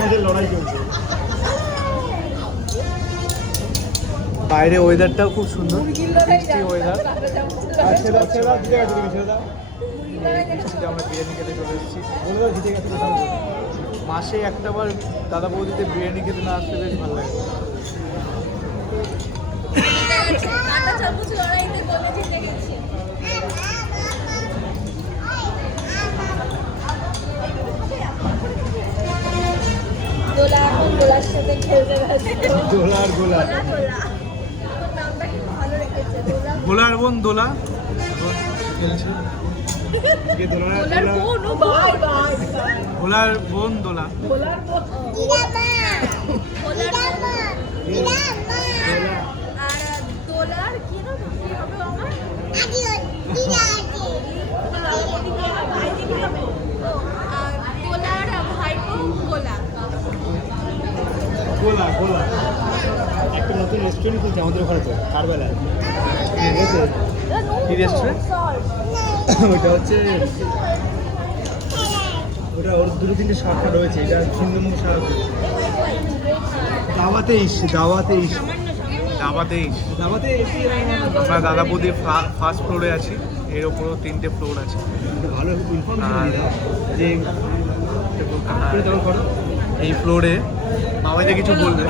আমাদের লড়াই চলছে। বাইরে ওয়েদারটাও খুব সুন্দর, বৃষ্টি ওয়েদার। আমরা বিরিয়ানি খেতে চলে এসেছি। মাসে একটাবার দাদা বৌদিতে বিরিয়ানি খেতে না আসলে বেশ ভালো লাগে। দোলার সাথে খেলতে দোলার গোলা গোলার বোন দোলা খেলছে। গোলার বোন দোলা। গোলা গোলা একটা নতুন রেস্টুরেন্ট খুলছে আমাদের ওখানে, তো কারবেলায়। কি রেস্টুরেন্ট? ওটা হচ্ছে ওটা ওর দুটো তিনটে শাখা রয়েছে। এটা ছিন্নমুখ শাখা। দাওয়াতে ইস দাওয়াতে ইস দাবাতে দাওয়াতে এসে আমরা দাদা বৌদির ফার্স্ট ফ্লোরে আছি, এর ওপরেও 3টে ফ্লোর আছে। ভালো ইনফরমেশন দিয়ে দাও যে এই ফ্লোরে বাবাইদা কিছু বলবে।